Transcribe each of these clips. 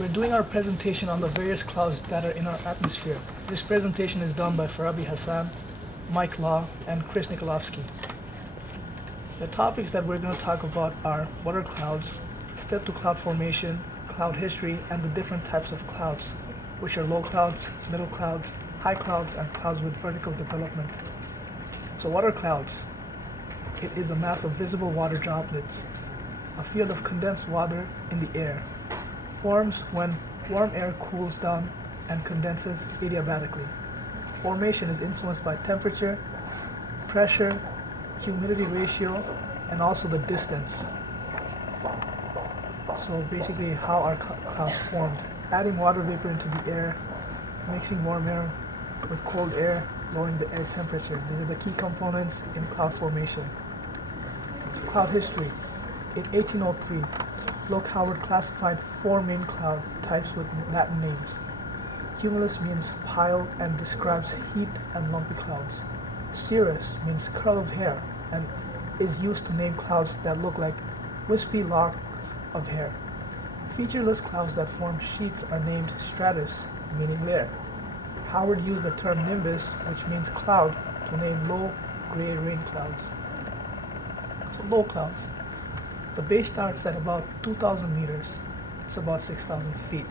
We're doing our presentation on the various clouds that are in our atmosphere. This presentation is done by Farabi Hassan, Mike Law, and Chris Nikolovsky. The topics that we're going to talk about are what are clouds, step to cloud formation, cloud history, and the different types of clouds, which are low clouds, middle clouds, high clouds, and clouds with vertical development. So what are clouds? It is a mass of visible water droplets, a field of condensed water in the air, forms when warm air cools down and condenses adiabatically. Formation is influenced by temperature, pressure, humidity ratio, and also the distance. So basically how are clouds formed? Adding water vapor into the air, mixing warm air with cold air, lowering the air temperature. These are the key components in cloud formation. So cloud history. In 1803, Loch Howard classified 4 main cloud types with Latin names. Cumulus means pile and describes heat and lumpy clouds. Cirrus means curl of hair and is used to name clouds that look like wispy locks of hair. Featureless clouds that form sheets are named stratus, meaning layer. Howard used the term nimbus, which means cloud, to name low gray rain clouds. So low clouds. The base starts at about 2,000 meters. It's about 6,000 feet.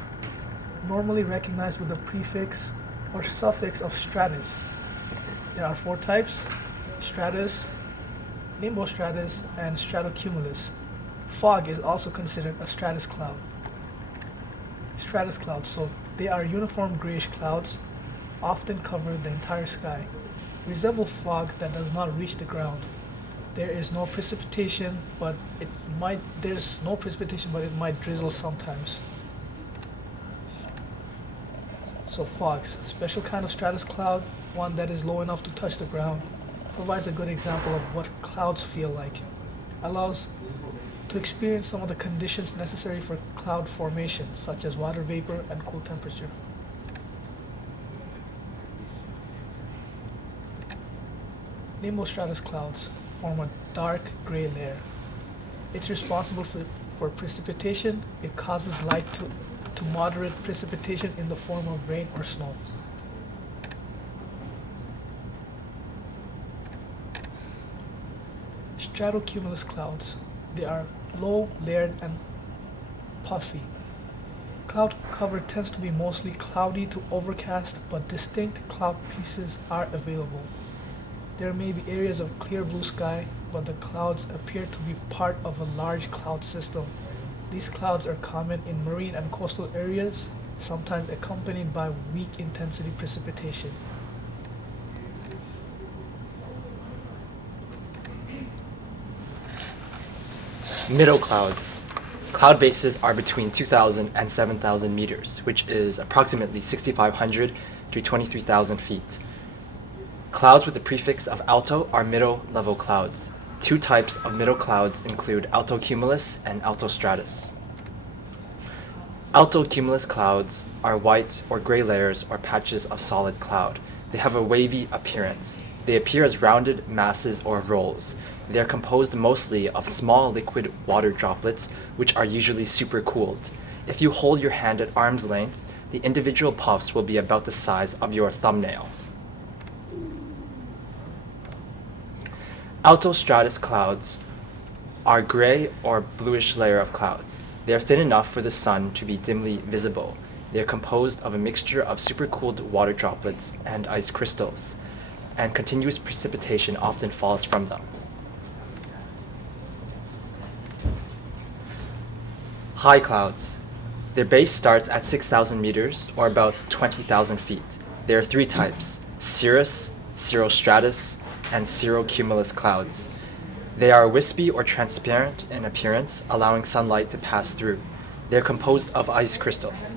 Normally recognized with the prefix or suffix of stratus. There are 4 types: stratus, nimbostratus, and stratocumulus. Fog is also considered a stratus cloud. Stratus clouds, so they are uniform grayish clouds, often cover the entire sky, resemble fog that does not reach the ground. There's no precipitation, but it might drizzle sometimes. So fogs, special kind of stratus cloud, one that is low enough to touch the ground, provides a good example of what clouds feel like. Allows to experience some of the conditions necessary for cloud formation, such as water vapor and cool temperature. Nimbostratus clouds form a dark gray layer. It's responsible for precipitation. It causes light to moderate precipitation in the form of rain or snow. Stratocumulus clouds. They are low, layered, and puffy. Cloud cover tends to be mostly cloudy to overcast, but distinct cloud pieces are available. There may be areas of clear blue sky, but the clouds appear to be part of a large cloud system. These clouds are common in marine and coastal areas, sometimes accompanied by weak intensity precipitation. Middle clouds. Cloud bases are between 2,000 and 7,000 meters, which is approximately 6,500 to 23,000 feet. Clouds with the prefix of alto are middle-level clouds. 2 types of middle clouds include altocumulus and altostratus. Altocumulus clouds are white or gray layers or patches of solid cloud. They have a wavy appearance. They appear as rounded masses or rolls. They are composed mostly of small liquid water droplets, which are usually supercooled. If you hold your hand at arm's length, the individual puffs will be about the size of your thumbnail. Altostratus clouds are gray or bluish layer of clouds. They are thin enough for the sun to be dimly visible. They are composed of a mixture of supercooled water droplets and ice crystals, and continuous precipitation often falls from them. High clouds. Their base starts at 6,000 meters, or about 20,000 feet. There are 3 types: cirrus, cirrostratus, and cirrocumulus clouds. They are wispy or transparent in appearance, allowing sunlight to pass through. They are composed of ice crystals.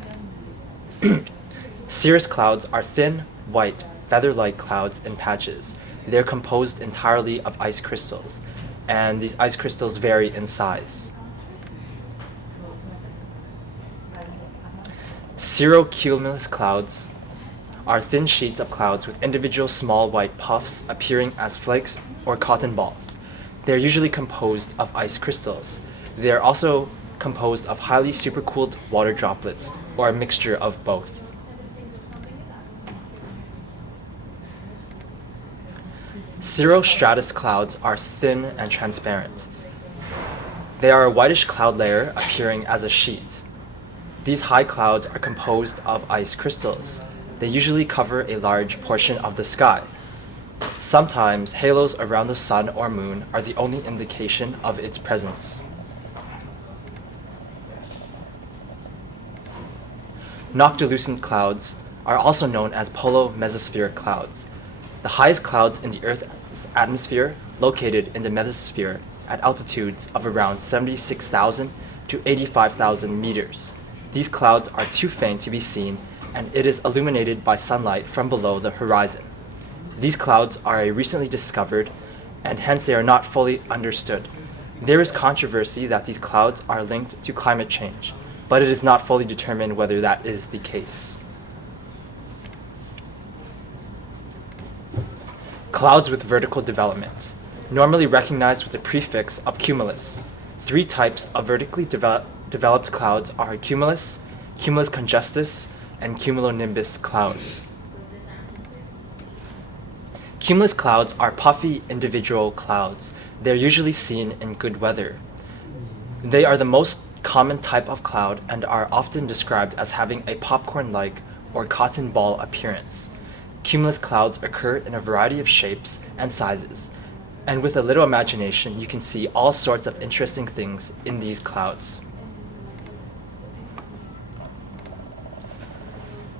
Cirrus clouds are thin, white, feather-like clouds in patches. They are composed entirely of ice crystals, and these ice crystals vary in size. Cirrocumulus clouds are thin sheets of clouds with individual small white puffs appearing as flakes or cotton balls. They are usually composed of ice crystals. They are also composed of highly supercooled water droplets or a mixture of both. Cirrostratus clouds are thin and transparent. They are a whitish cloud layer appearing as a sheet. These high clouds are composed of ice crystals. They usually cover a large portion of the sky. Sometimes halos around the sun or moon are the only indication of its presence. Noctilucent clouds are also known as polar mesospheric clouds. The highest clouds in the Earth's atmosphere located in the mesosphere at altitudes of around 76,000 to 85,000 meters. These clouds are too faint to be seen, and it is illuminated by sunlight from below the horizon. These clouds are recently discovered, and hence they are not fully understood. There is controversy that these clouds are linked to climate change, but it is not fully determined whether that is the case. Clouds with vertical development, normally recognized with the prefix of cumulus. Three types of vertically developed clouds are cumulus, cumulus congestus, and cumulonimbus clouds. Cumulus clouds are puffy individual clouds. They are usually seen in good weather. They are the most common type of cloud and are often described as having a popcorn-like or cotton ball appearance. Cumulus clouds occur in a variety of shapes and sizes, and with a little imagination you can see all sorts of interesting things in these clouds.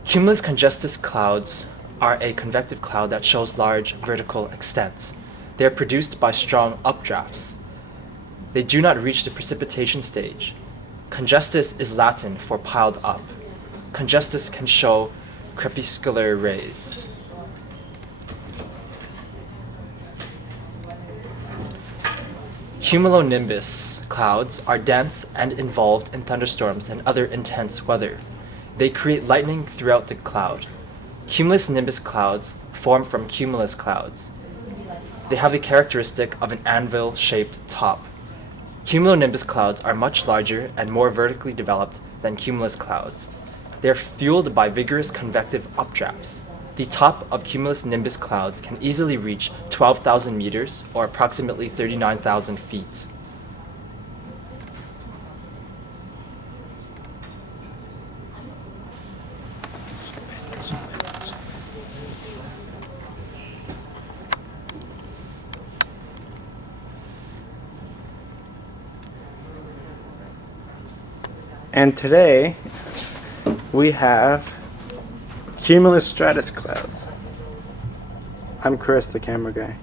Cumulus congestus clouds are a convective cloud that shows large vertical extent. They are produced by strong updrafts. They do not reach the precipitation stage. Congestus is Latin for piled up. Congestus can show crepuscular rays. Cumulonimbus clouds are dense and involved in thunderstorms and other intense weather. They create lightning throughout the cloud. Cumulus nimbus clouds form from cumulus clouds. They have the characteristic of an anvil-shaped top. Cumulonimbus clouds are much larger and more vertically developed than cumulus clouds. They are fueled by vigorous convective updrafts. The top of cumulus nimbus clouds can easily reach 12,000 meters or approximately 39,000 feet. And today we have cumulus stratus clouds. I'm Chris, the camera guy.